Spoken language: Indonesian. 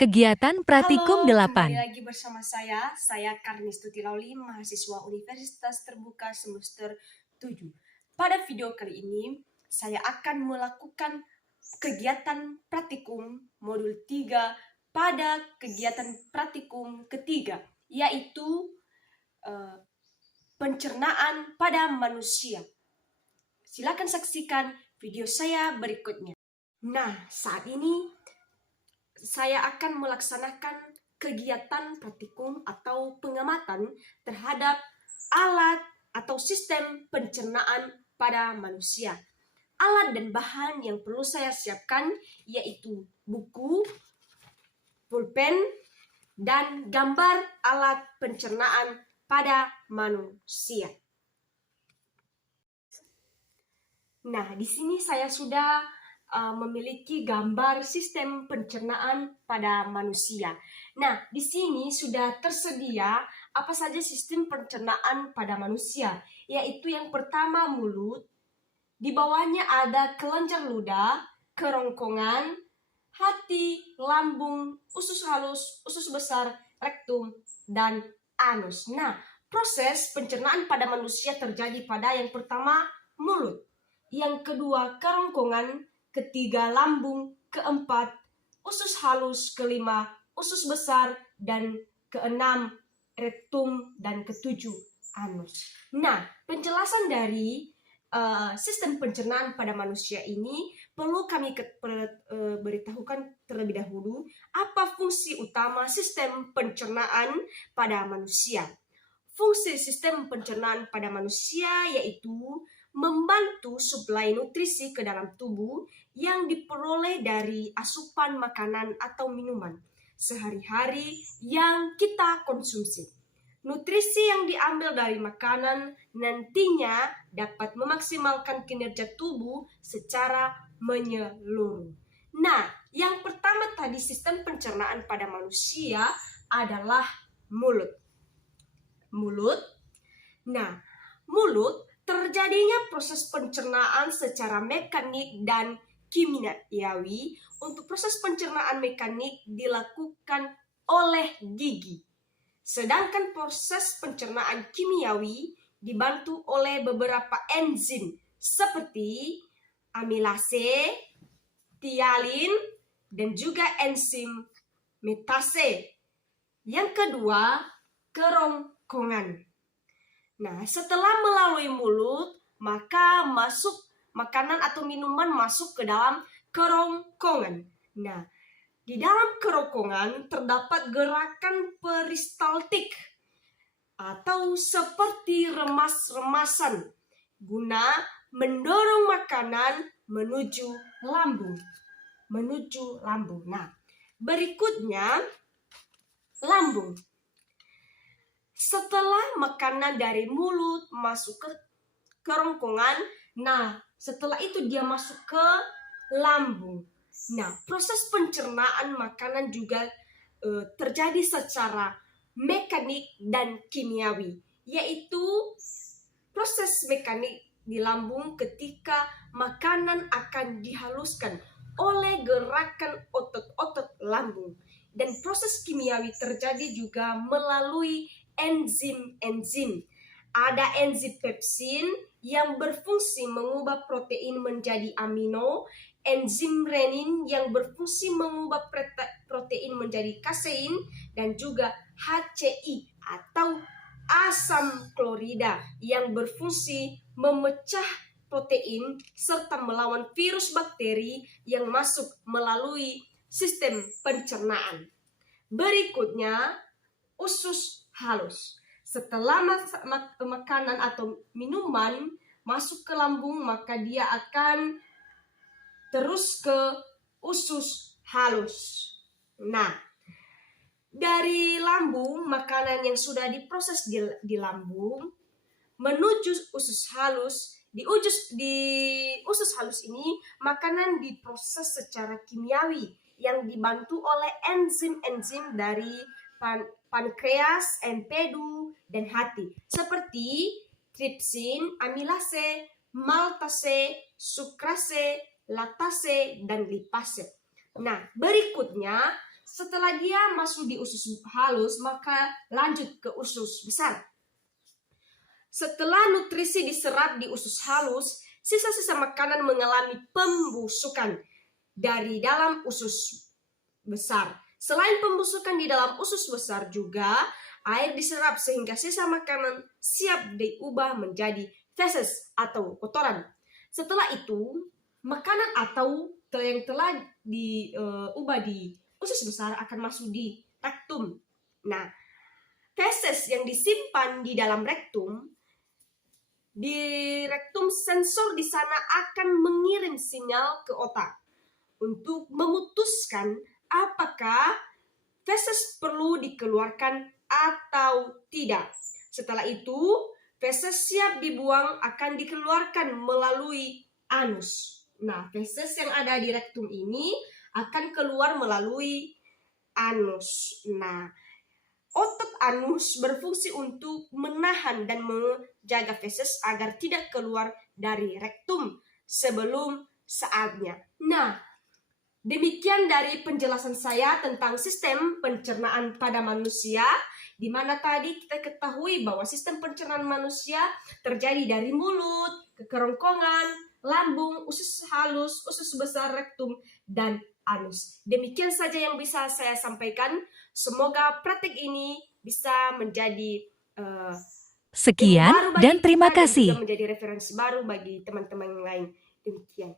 Kegiatan Pratikum Halo, kembali 8. lagi bersama saya Karnistuti Lauli, mahasiswa Universitas Terbuka semester 7. Pada video kali ini, saya akan melakukan kegiatan praktikum modul 3 pada kegiatan praktikum ketiga, yaitu pencernaan pada manusia. Silakan saksikan video saya berikutnya. Nah, saat ini saya akan melaksanakan kegiatan praktikum atau pengamatan terhadap alat atau sistem pencernaan pada manusia. Alat dan bahan yang perlu saya siapkan yaitu buku, pulpen, dan gambar alat pencernaan pada manusia. Nah, di sini saya sudah memiliki gambar sistem pencernaan pada manusia. Nah, di sini sudah tersedia apa saja sistem pencernaan pada manusia, yaitu yang pertama mulut, di bawahnya ada kelenjar ludah, kerongkongan, hati, lambung, usus halus, usus besar, rektum, dan anus. Nah, proses pencernaan pada manusia terjadi pada yang pertama mulut, yang kedua kerongkongan, ketiga lambung, keempat usus halus, kelima usus besar, dan keenam rektum, dan ketujuh anus. Nah, penjelasan dari sistem pencernaan pada manusia ini perlu kami beritahukan terlebih dahulu apa fungsi utama sistem pencernaan pada manusia. Fungsi sistem pencernaan pada manusia yaitu membantu suplai nutrisi ke dalam tubuh yang diperoleh dari asupan makanan atau minuman sehari-hari yang kita konsumsi. Nutrisi yang diambil dari makanan nantinya dapat memaksimalkan kinerja tubuh secara menyeluruh. Nah, yang pertama tadi sistem pencernaan pada manusia adalah mulut. Nah, mulut terjadinya proses pencernaan secara mekanik dan kimiawi. Untuk proses pencernaan mekanik dilakukan oleh gigi. Sedangkan proses pencernaan kimiawi dibantu oleh beberapa enzim seperti amilase, tialin, dan juga enzim metase. Yang kedua, kerongkongan. Nah, setelah melalui mulut, maka masuk makanan atau minuman masuk ke dalam kerongkongan. Nah, di dalam kerongkongan terdapat gerakan peristaltik atau seperti remas-remasan guna mendorong makanan menuju lambung. Nah, berikutnya lambung. Setelah makanan dari mulut masuk ke kerongkongan, nah setelah itu dia masuk ke lambung. Nah, proses pencernaan makanan juga terjadi secara mekanik dan kimiawi, yaitu proses mekanik di lambung ketika makanan akan dihaluskan oleh gerakan otot-otot lambung. Dan proses kimiawi terjadi juga melalui enzim-enzim. Ada enzim pepsin yang berfungsi mengubah protein menjadi amino, enzim renin yang berfungsi mengubah protein menjadi kasein, dan juga HCI atau asam klorida yang berfungsi memecah protein serta melawan virus bakteri yang masuk melalui sistem pencernaan. Berikutnya, usus halus. Setelah makanan atau minuman masuk ke lambung, maka dia akan terus ke usus halus. Nah, dari lambung, makanan yang sudah diproses di lambung menuju usus halus. Di usus halus ini, makanan diproses secara kimiawi yang dibantu oleh enzim-enzim dari pankreas, empedu, dan hati, seperti tripsin, amilase, maltase, sukrase, laktase, dan lipase. Nah, berikutnya setelah dia masuk di usus halus, maka lanjut ke usus besar. Setelah nutrisi diserap di usus halus, sisa-sisa makanan mengalami pembusukan dari dalam usus besar. Selain pembusukan di dalam usus besar juga, air diserap sehingga sisa makanan siap diubah menjadi feses atau kotoran. Setelah itu, makanan atau yang telah diubah di usus besar akan masuk di rektum. Nah, feses yang disimpan di dalam rektum, di rektum sensor di sana akan mengirim sinyal ke otak untuk memutuskan apakah feses perlu dikeluarkan atau tidak. Setelah itu, feses siap dibuang akan dikeluarkan melalui anus. Nah, feses yang ada di rektum ini akan keluar melalui anus. Nah, otot anus berfungsi untuk menahan dan menjaga feses agar tidak keluar dari rektum sebelum saatnya. Nah, demikian dari penjelasan saya tentang sistem pencernaan pada manusia, di mana tadi kita ketahui bahwa sistem pencernaan manusia terjadi dari mulut, ke kerongkongan, lambung, usus halus, usus besar, rektum, dan anus. Demikian saja yang bisa saya sampaikan. Semoga praktik ini bisa menjadi ilmu Sekian baru bagi dan terima kita dan juga kasih. menjadi referensi baru bagi teman-teman yang lain. Demikian.